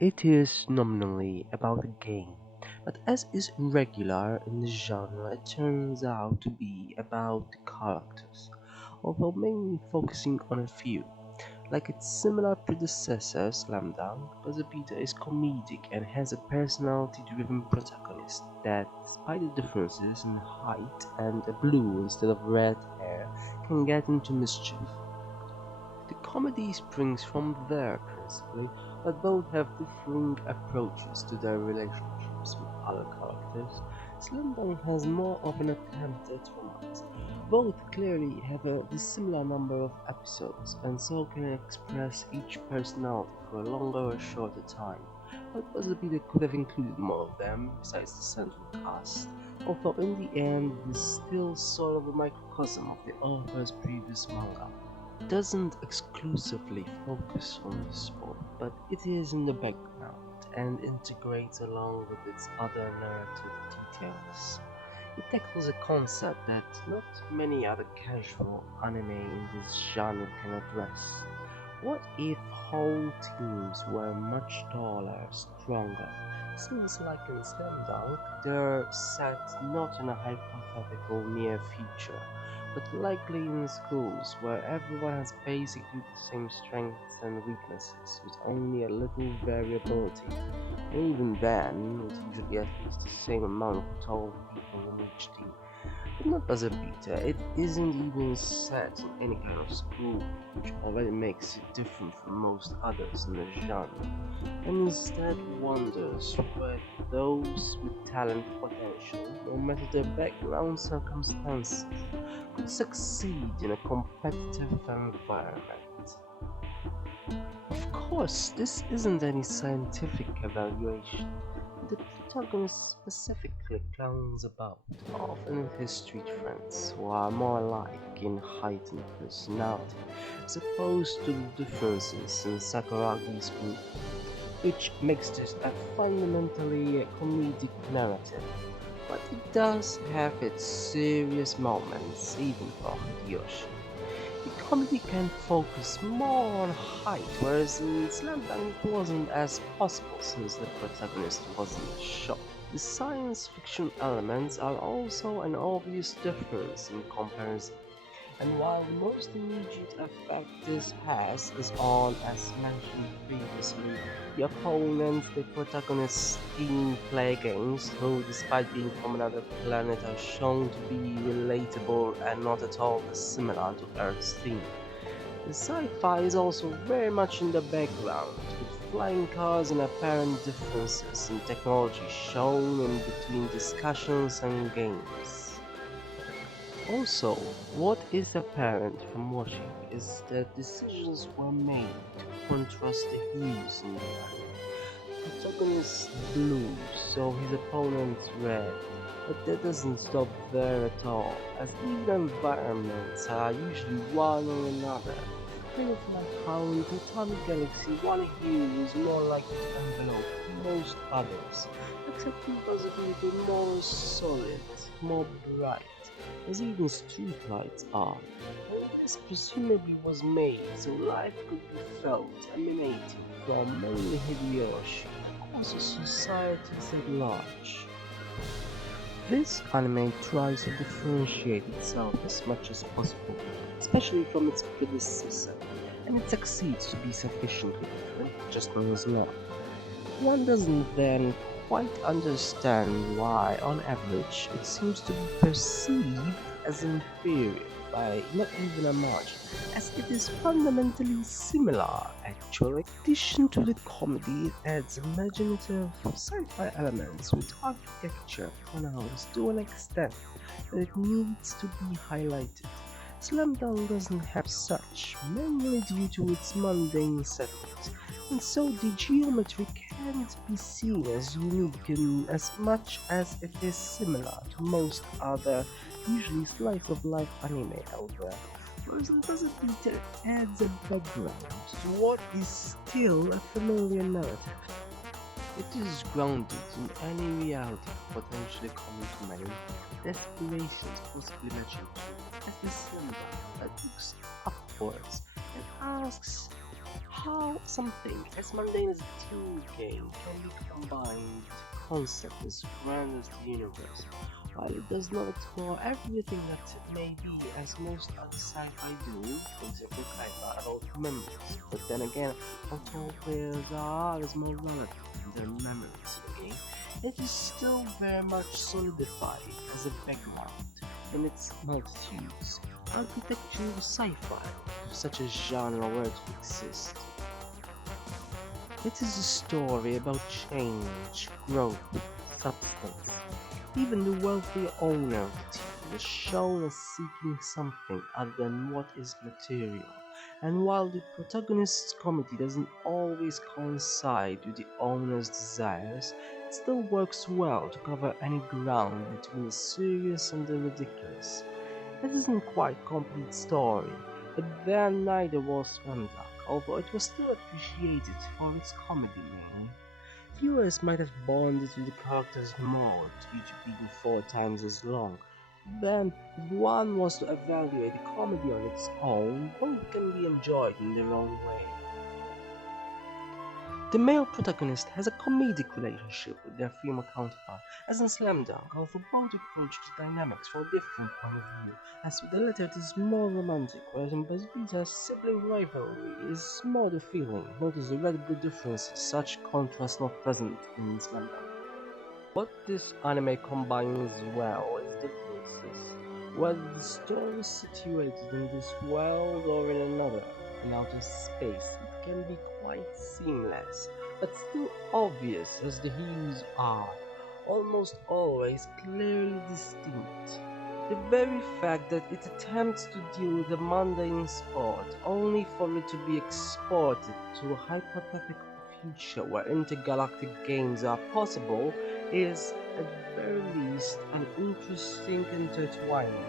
It is nominally about a game, but as is regular in the genre, it turns out to be about the characters, although mainly focusing on a few. Like its similar predecessor, Slam Dunk, Buzzer is comedic and has a personality-driven protagonist that, despite the differences in height and a blue instead of red hair, can get into mischief. The comedy springs from there principally, but both have differing approaches to their relationships with other characters. Slam Dunk has more of an attempt at romance. Both clearly have a dissimilar number of episodes, and so can express each personality for a longer or shorter time. But possibly could have included more of them, besides the central cast, although in the end it is still sort of a microcosm of the author's previous manga. Doesn't exclusively focus on the sport, but it is in the background and integrates along with its other narrative details. It tackles a concept that not many other casual anime in this genre can address. What if whole teams were much taller, stronger? Seems like in Slam Dunk, they're set not in a hypothetical near future, but likely in schools where everyone has basically the same strengths and weaknesses, with only a little variability. And even then, with usually at least the same amount of tall people in each team. But not as a beta, it isn't even set in any kind of school, which already makes it different from most others in the genre, and instead wonders whether those with talent potential, no matter their background circumstances, could succeed in a competitive environment. Of course, this isn't any scientific evaluation. The protagonist specifically clowns about, often with his street friends, who are more alike in height and personality, as opposed to the differences in Sakuragi's group, which makes this a fundamentally comedic narrative. But it does have its serious moments, even for Hideyoshi. The comedy can focus more on height, whereas in Slam Dunk it wasn't as possible since the protagonist wasn't short. The science fiction elements are also an obvious difference in comparison, and while the most immediate effect this has is on, as mentioned previously, the opponent the protagonist's team play against, who despite being from another planet are shown to be relatable and not at all dissimilar to Earth's theme. The sci-fi is also very much in the background, with flying cars and apparent differences in technology shown in between discussions and games. Also, what is apparent from watching is that decisions were made to contrast the hues in the anime. The protagonist blue, so his opponent's red, but that doesn't stop there at all, as even environments are usually one or another. Kind of like how in Platonic Galaxy one hue is more likely to envelope most others, except possibly the more solid, more bright, as even streetlights are. And this presumably was made so life could be felt emanating from mainly Hideyoshi, but also societies at large. This anime tries to differentiate itself as much as possible, especially from its predecessor, and it succeeds to be sufficiently different, just as not. One doesn't then quite understand why, on average, it seems to be perceived as inferior by not even a margin, as it is fundamentally similar, actually. In addition to the comedy, it adds imaginative sci-fi elements with architecture pronouns to an extent that it needs to be highlighted. Slam Dunk doesn't have such, mainly due to its mundane settings, and so the geometry can't be seen as unique in as much as it is similar to most other, usually slice of life anime out there. Whereas Invisible Peter adds a background to what is still a familiar narrative. It is grounded in any reality potentially common to many, with aspirations possibly mentioned too, as the symbol that looks upwards and asks, how something as mundane as a teen game can be combined with a concept as grand as the universe. While it does not explore everything that it may be, as most other sci-fi do, for example Kaiba about memories, but then again, not all players are as more relevant in their memories in the game, it is still very much solidified as a background in its multitudes. Architectural sci-fi, if such a genre were to exist. It is a story about change, growth, substance. Even the wealthy owner of the team is shown as seeking something other than what is material. And while the protagonist's comedy doesn't always coincide with the owner's desires, it still works well to cover any ground between the serious and the ridiculous. It isn't quite complete story, but then neither was Ramdak, although it was still appreciated for its comedy mainly. Viewers might have bonded with the characters more due to being 4 times as long. Then, if one was to evaluate the comedy on its own, both can be enjoyed in their own way. The male protagonist has a comedic relationship with their female counterpart, as in Slam Dunk, although both approach the dynamics from a different point of view, as with the latter it is more romantic, whereas in Bazooka's sibling rivalry is more the feeling. Notice the radical difference, such contrast not present in Slam Dunk. What this anime combines well is differences, whether the story is situated in this world or in another, in outer space, it can be quite seamless, but still obvious as the hues are, almost always clearly distinct. The very fact that it attempts to deal with the mundane sport only for it to be exported to a hypothetical future where intergalactic games are possible is, at very least, an interesting intertwining.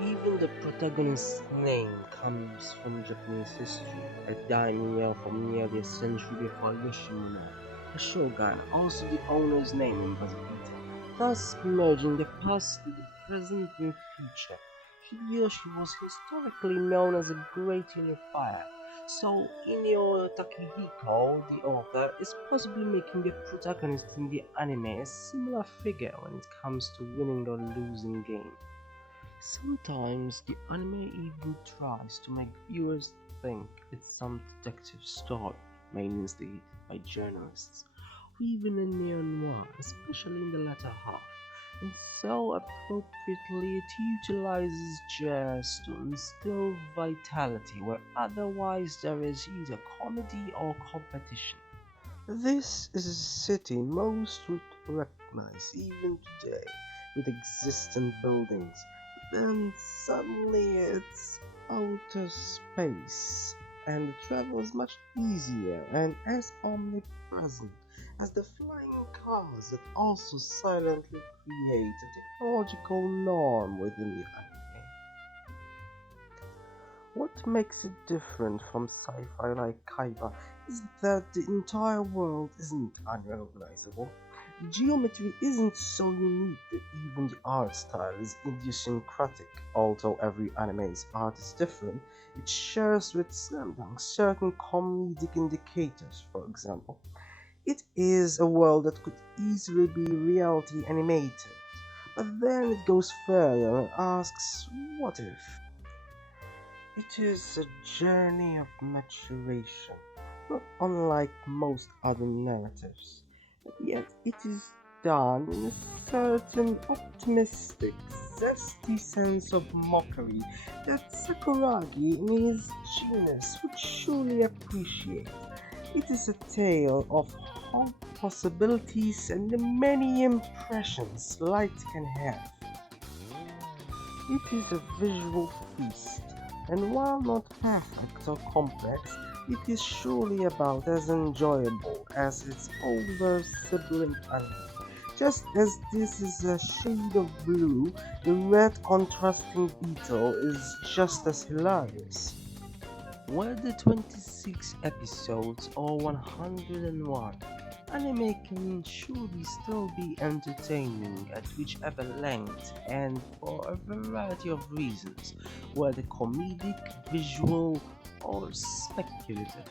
Even the protagonist's name comes from Japanese history, a daimyo from nearly a century before Yoshimuno, a shogun, also the owner's name in Bazooka, thus merging the past with the present and future. Hideyoshi was historically known as a great unifier, so Inyo Takehiko, the author, is possibly making the protagonist in the anime a similar figure when it comes to winning or losing games. Sometimes the anime even tries to make viewers think it's some detective story, mainly instigated by journalists, or even a neo-noir, especially in the latter half, and so appropriately it utilizes jazz to instill vitality where otherwise there is either comedy or competition. This is a city most would recognize even today, with existing buildings. Then suddenly it's outer space, and the travel is much easier and as omnipresent as the flying cars that also silently create a technological norm within the anime. What makes it different from sci-fi like Kaiba is that the entire world isn't unrecognizable. The geometry isn't so unique that even the art style is idiosyncratic. Although every anime's art is different, it shares with Slam Dunk certain comedic indicators, for example. It is a world that could easily be reality animated, but then it goes further and asks, what if? It is a journey of maturation, not unlike most other narratives, but yet it is done in a certain optimistic, zesty sense of mockery that Sakuragi in his genius would surely appreciate. It is a tale of hope, possibilities, and the many impressions light can have. It is a visual feast, and while not perfect or complex, it is surely about as enjoyable as its older sibling anime. Just as this is a shade of blue, the red contrasting beetle is just as hilarious. Whether 26 episodes or 101, anime can surely still be entertaining at whichever length and for a variety of reasons, whether comedic, visual, or speculative.